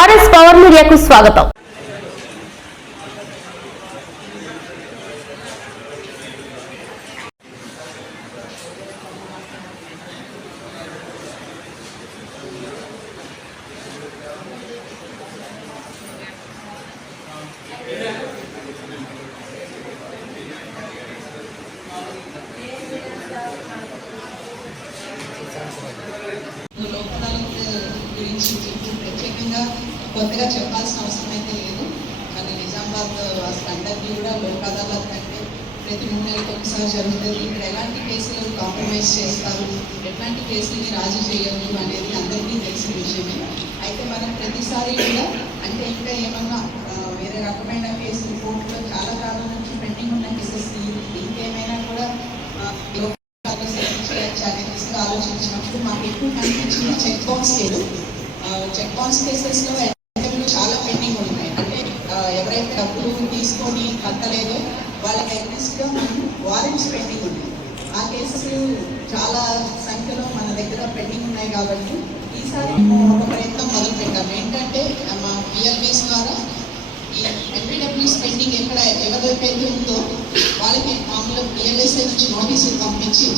RS power మీడియాకు స్వాగతం. గురించి ప్రత్యేకంగా కొత్తగా చెప్పాల్సిన అవసరం అయితే లేదు. మన నిజామాబాద్ అందరికీ కూడా లోక్ అదాలత్ అంటే ప్రతి 3 నెలలకు ఒకసారి జరుగుతుంది. ఇక్కడ ఎలాంటి కేసులు కాంప్రమైజ్ చేస్తారు, ఎట్లాంటి కేసులని రాజీ చేయొద్దు అనేది అందరికీ తెలిసిన విషయమే. అయితే మనం ప్రతిసారి కూడా అంటే ఇంకా ఏమన్నా వేరే రకమైన కేసులు కోర్టులో చాలా కాలం నుంచి పెండింగ్ ఉన్న కేసెస్ ఇంకేమైనా కూడా ఆలోచించినప్పుడు మాకు ఎక్కువ కనిపించిన చెక్ బౌన్స్ కేసెస్లో చాలా పెండింగ్ ఉన్నాయి. అంటే ఎవరైతే డబ్బులు తీసుకొని కట్టలేదో వాళ్ళకి అగెన్స్ట్గా మనం వారెంట్స్ పెండింగ్ ఉన్నాయి. ఆ కేసులు చాలా సంఖ్యలో మన దగ్గర పెండింగ్ ఉన్నాయి. కాబట్టి ఈసారి ఒక ప్రయత్నం మొదలుపెట్టాము. ఏంటంటే మా పిఎల్బీస్ ద్వారా ఈ ఎంపీడబ్ల్యూస్ పెండింగ్ ఎవరికైతే ఉందో వాళ్ళకి మామూలుగా పిఎల్ఎస్ఏ నుంచి నోటీసులు పంపించి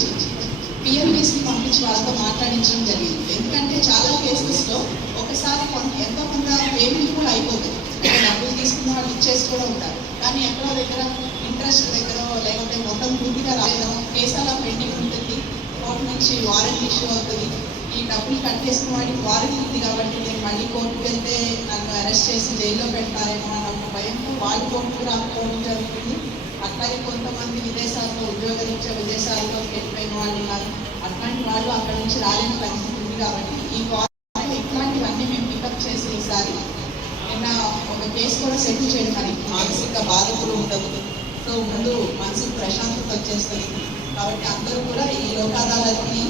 పిఎల్బీస్ని పంపించి వాళ్ళతో మాట్లాడించడం జరిగింది. ఎందుకంటే చాలా కేసెస్లో ఒకసారి ఎంతో కొంత పేమెంట్ కూడా అయిపోతుంది. అంటే డబ్బులు తీసుకున్న వాళ్ళు ఇచ్చేసి కూడా ఉంటారు. కానీ ఎక్కడో దగ్గర ఇంట్రెస్ట్ దగ్గర లేకపోతే మొత్తం పూర్తిగా రాయడం కేసు అలా పెండింగ్ ఉంటుంది. కోర్టు నుంచి వారెంట్ ఇష్యూ అవుతుంది. ఈ డబ్బులు కట్టేసిన వాడికి వారెంట్ ఉంది కాబట్టి నేను మళ్ళీ కోర్టుకు వెళ్తే నన్ను అరెస్ట్ చేసి జైల్లో పెడతారేమో అన్న ఒక భయంతో వాళ్ళు కోర్టుకు రాకపోవడం జరుగుతుంది. అట్లాగే కొంతమంది విదేశాల్లో ఉద్యోగరీత్యా విదేశాల్లోకి వెళ్ళిపోయిన వాళ్ళు ఉన్నారు. అట్లాంటి వాళ్ళు అక్కడి నుంచి రాలేని పరిస్థితి ఉంది. కాబట్టి ఈ ఇట్లాంటివన్నీ మేము పికప్ చేసి ఈసారి నిన్న ఒక కేసు కూడా సెటిల్ చేయడం అని మానసిక బాధ కూడా ఉండదు. సో ముందు మనసుకు ప్రశాంతత వచ్చేస్తుంది. కాబట్టి అందరూ కూడా ఈ లోక్ అదాలత్ని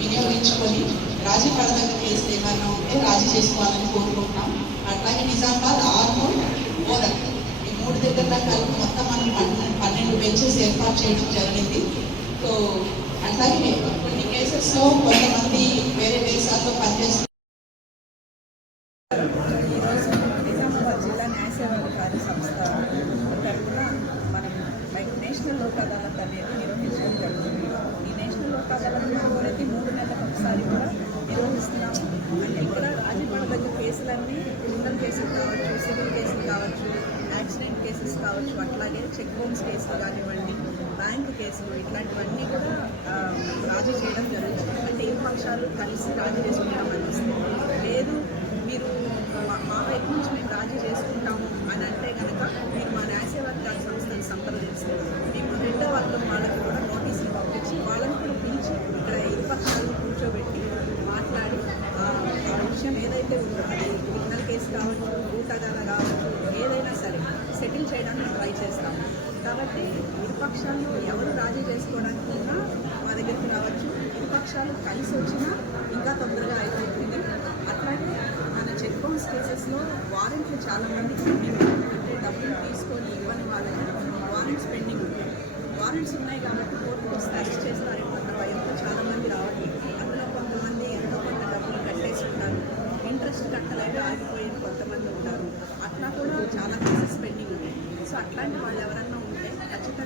వినియోగించుకొని రాజీ పడదగ్గ కేసులు ఏమైనా ఉంటే రాజీ చేసుకోవాలని కోరుకుంటున్నాం. అట్లాగే నిజామాబాద్, ఆర్మూర్, మోదక్ ఈ 3 దగ్గర కలిపి మొత్తం మనం 12 బెంచెస్ ఏర్పాటు చేయడం జరిగింది. సో అట్లాగే కొన్ని కేసెస్లో కొంతమంది వేరే దేశాల్లో పనిచేస్తున్నారు. నిజామాబాద్ జిల్లా న్యాయ సేవాధికారి సంస్థ తరఫున మనం నేషనల్ లోక్ అదాలత్ అనేది నిర్వహించడం జరుగుతుంది. ఈ నేషనల్ లోక్ అదాలత్లో ప్రతి 3 నెలలకు ఒకసారి కూడా నిర్వహిస్తున్నాము. అంటే ఇక్కడ రాజీ పడదగ్గ కేసులన్నీ క్రిమినల్ కేసులు కావచ్చు, సివిల్ కేసులు కావచ్చు, యాక్సిడెంట్ కేసెస్ కావచ్చు, అట్లాగే చెక్ బౌన్స్ కేసులు కానివ్వండి, బ్యాంకు కేసులు, ఇట్లాంటివన్నీ కూడా రాజీ చేయడం జరుగుతుంది. అంటే ఈ పక్షాలు కలిసి రాజీ చేసుకుంటాం అనిపిస్తుంది. లేదు మీరు మా వైపు నుంచి మేము రాజీ చేసుకుంటాము అని అంటే కనుక మీరు మా న్యాయ సేవాధికారి సంస్థని సంప్రదిస్తే మేము 2వ వర్గం వాళ్ళకి కూడా నోటీసులు పంపించి వాళ్ళని కూడా పిలిచి ఇక్కడ ఇరు పక్షాలను కూర్చోబెట్టి మాట్లాడి ఆ విషయం ఏదైతే ఉందో అది క్రిమినల్ కేసు కావచ్చు, ఊటగాన కావచ్చు, ఏదైనా సరే సెటిల్ చేయడానికి ట్రై చేస్తాము. కాబట్టి ఇరుపక్షాల్లో ఎవరు రాజీ చేసుకోవడానికి ఉన్నా మా దగ్గరికి రావచ్చు. ఇరుపక్షాలు కలిసి వచ్చినా ఇంకా తొందరగా అయిపోతుంది. అట్లాగే మన చెక్ బౌన్స్ కేసెస్లో వారెంట్లు చాలామంది పెండింగ్, అంటే డబ్బులు తీసుకొని ఇవ్వని వాళ్ళకి వారెంట్స్ పెండింగ్ ఉంటాయి. వారెంట్స్ ఉన్నాయి కాబట్టి